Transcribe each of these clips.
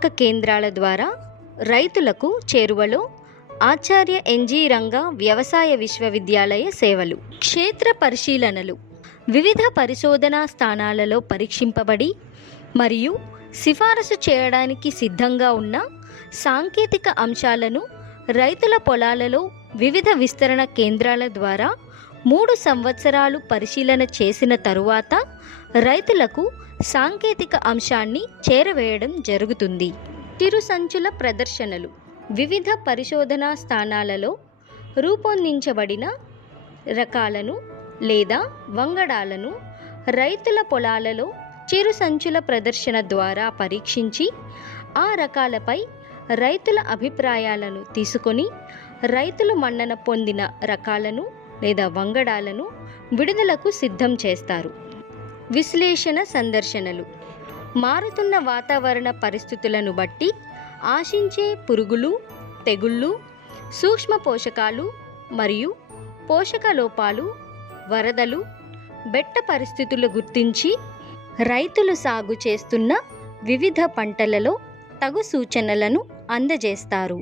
పరిశోధక కేంద్రాల ద్వారా రైతులకు చేరువలో ఆచార్య ఎన్జీ రంగా వ్యవసాయ విశ్వవిద్యాలయ సేవలు. క్షేత్ర పరిశీలనలు వివిధ పరిశోధనా స్థానాలలో పరీక్షింపబడి మరియు సిఫారసు చేయడానికి సిద్ధంగా ఉన్న సాంకేతిక అంశాలను రైతుల పొలాలలో వివిధ విస్తరణ కేంద్రాల ద్వారా 3 సంవత్సరాలు పరిశీలన చేసిన తరువాత రైతులకు సాంకేతిక అంశాన్ని చేరవేయడం జరుగుతుంది. చిరు సంచుల ప్రదర్శనలు వివిధ పరిశోధనా స్థానాలలో రూపొందించబడిన రకాలను లేదా వంగడాలను రైతుల పొలాలలో చిరు సంచుల ప్రదర్శన ద్వారా పరీక్షించి ఆ రకాలపై రైతుల అభిప్రాయాలను తీసుకొని రైతులు మన్నన పొందిన రకాలను లేదా వంగడాలను విడుదలకు సిద్ధం చేస్తారు. విశ్లేషణ సందర్శనలు మారుతున్న వాతావరణ పరిస్థితులను బట్టి ఆశించే పురుగులు, తెగుళ్ళు, సూక్ష్మ పోషకాలు మరియు పోషక లోపాలు, వరదలు, బెట్ట పరిస్థితులు గుర్తించి రైతులు సాగు చేస్తున్న వివిధ పంటలలో తగు సూచనలను అందజేస్తారు.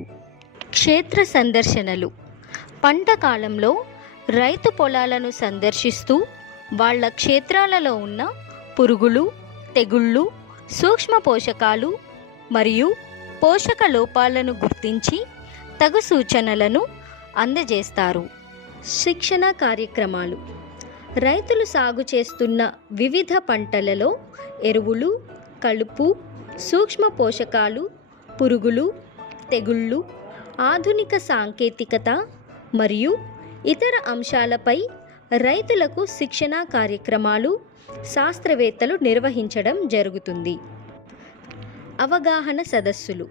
క్షేత్ర సందర్శనలు పంట కాలంలో రైతు పొలాలను సందర్శిస్తూ వాళ్ళ క్షేత్రాలలో ఉన్న పురుగులు, తెగుళ్ళు, సూక్ష్మ పోషకాలు మరియు పోషక లోపాలను గుర్తించి తగు సూచనలను అందజేస్తారు. శిక్షణ కార్యక్రమాలు రైతులు సాగు చేస్తున్న వివిధ పంటలలో ఎరువులు, కలుపు, సూక్ష్మ పోషకాలు, పురుగులు, తెగుళ్ళు, ఆధునిక సాంకేతికత మరియు ఇతర అంశాలపై రైతులకు శిక్షణా కార్యక్రమాలు శాస్త్రవేత్తలు నిర్వహించడం జరుగుతుంది. అవగాహన సదస్సులు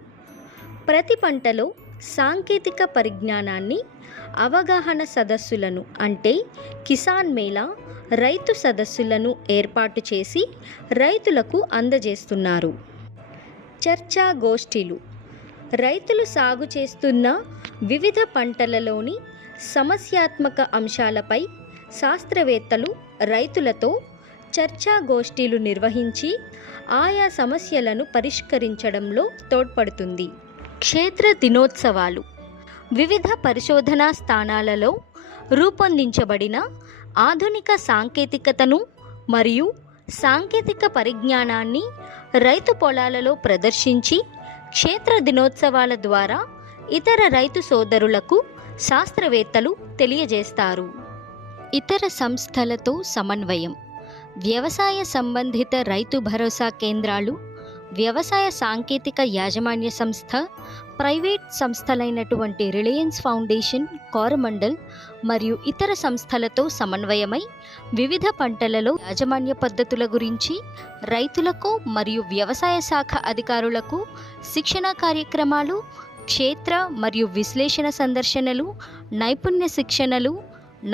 ప్రతి పంటలో సాంకేతిక పరిజ్ఞానాన్ని అవగాహన సదస్సులను అంటే కిసాన్ మేళా, రైతు సదస్సులను ఏర్పాటు చేసి రైతులకు అందజేస్తున్నారు. చర్చా గోష్ఠీలు రైతులు సాగు చేస్తున్న వివిధ పంటలలోని సమస్యాత్మక అంశాలపై శాస్త్రవేత్తలు రైతులతో చర్చా గోష్ఠీలు నిర్వహించి ఆయా సమస్యలను పరిష్కరించడంలో తోడ్పడుతుంది. క్షేత్ర దినోత్సవాలు వివిధ పరిశోధనా స్థానాలలో రూపొందించబడిన ఆధునిక సాంకేతికతను మరియు సాంకేతిక పరిజ్ఞానాన్ని రైతు పొలాలలో ప్రదర్శించి క్షేత్ర దినోత్సవాల ద్వారా ఇతర రైతు సోదరులకు శాస్త్రవేత్తలు తెలియజేస్తారు. ఇతర సంస్థలతో సమన్వయం వ్యవసాయ సంబంధిత రైతు భరోసా కేంద్రాలు, వ్యవసాయ సాంకేతిక యాజమాన్య సంస్థ, ప్రైవేట్ సంస్థలైనటువంటి రిలయన్స్ ఫౌండేషన్, కోరమండల్ మరియు ఇతర సంస్థలతో సమన్వయమై వివిధ పంటలలో యాజమాన్య పద్ధతుల గురించి రైతులకు మరియు వ్యవసాయ శాఖ అధికారులకు శిక్షణా కార్యక్రమాలు, క్షేత్ర మరియు విశ్లేషణ సందర్శనలు, నైపుణ్య శిక్షణలు,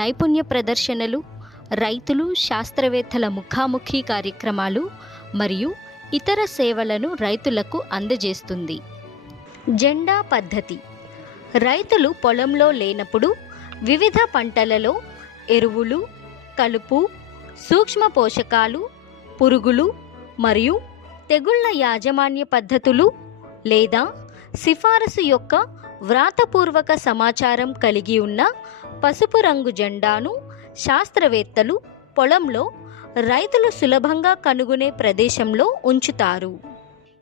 నైపుణ్య ప్రదర్శనలు, రైతులు శాస్త్రవేత్తల ముఖాముఖి కార్యక్రమాలు మరియు ఇతర సేవలను రైతులకు అందజేస్తుంది. జెండా పద్ధతి రైతులు పొలంలో లేనప్పుడు వివిధ పంటలలో ఎరువులు, కలుపు, సూక్ష్మ పోషకాలు, పురుగులు మరియు తెగుళ్ల యాజమాన్య పద్ధతులు లేదా సిఫారసు యొక్క వ్రాతపూర్వక సమాచారం కలిగి ఉన్న పసుపు రంగు జెండాను శాస్త్రవేత్తలు పొలంలో రైతులు సులభంగా కనుగొనే ప్రదేశంలో ఉంచుతారు.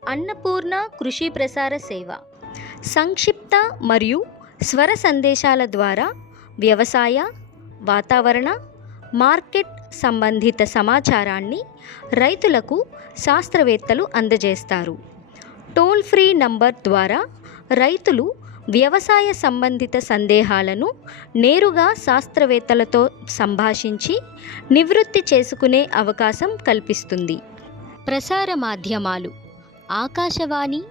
అన్నపూర్ణ కృషి ప్రసార సేవ సంక్షిప్త మరియు స్వర సందేశాల ద్వారా వ్యవసాయ, వాతావరణ, మార్కెట్ సంబంధిత సమాచారాన్ని రైతులకు శాస్త్రవేత్తలు అందజేస్తారు. టోల్ ఫ్రీ నంబర్ ద్వారా రైతులు వ్యవసాయ సంబంధిత సందేహాలను నేరుగా శాస్త్రవేత్తలతో సంభాషించి నివృత్తి చేసుకునే అవకాశం కల్పిస్తుంది. ప్రసార మాధ్యమాలు ఆకాశవాణి,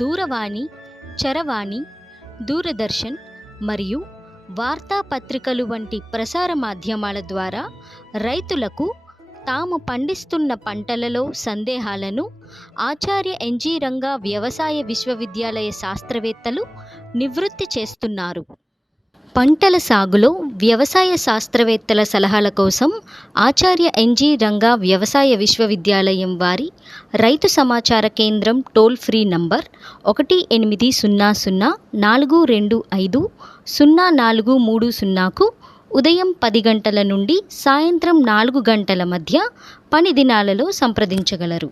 దూరవాణి, చరవాణి, దూరదర్శన్ మరియు వార్తాపత్రికలు వంటి ప్రసార మాధ్యమాల ద్వారా రైతులకు తాము పండిస్తున్న పంటలలో సందేహాలను ఆచార్య ఎన్జీ రంగా వ్యవసాయ విశ్వవిద్యాలయ శాస్త్రవేత్తలు నివృత్తి చేస్తున్నారు. పంటల సాగులో వ్యవసాయ శాస్త్రవేత్తల సలహాల కోసం ఆచార్య ఎన్జి రంగా వ్యవసాయ విశ్వవిద్యాలయం వారి రైతు సమాచార కేంద్రం టోల్ ఫ్రీ నంబర్ 1800 425 0430కు ఉదయం 10 గంటల నుండి సాయంత్రం 4 గంటల మధ్య పని దినాలలో సంప్రదించగలరు.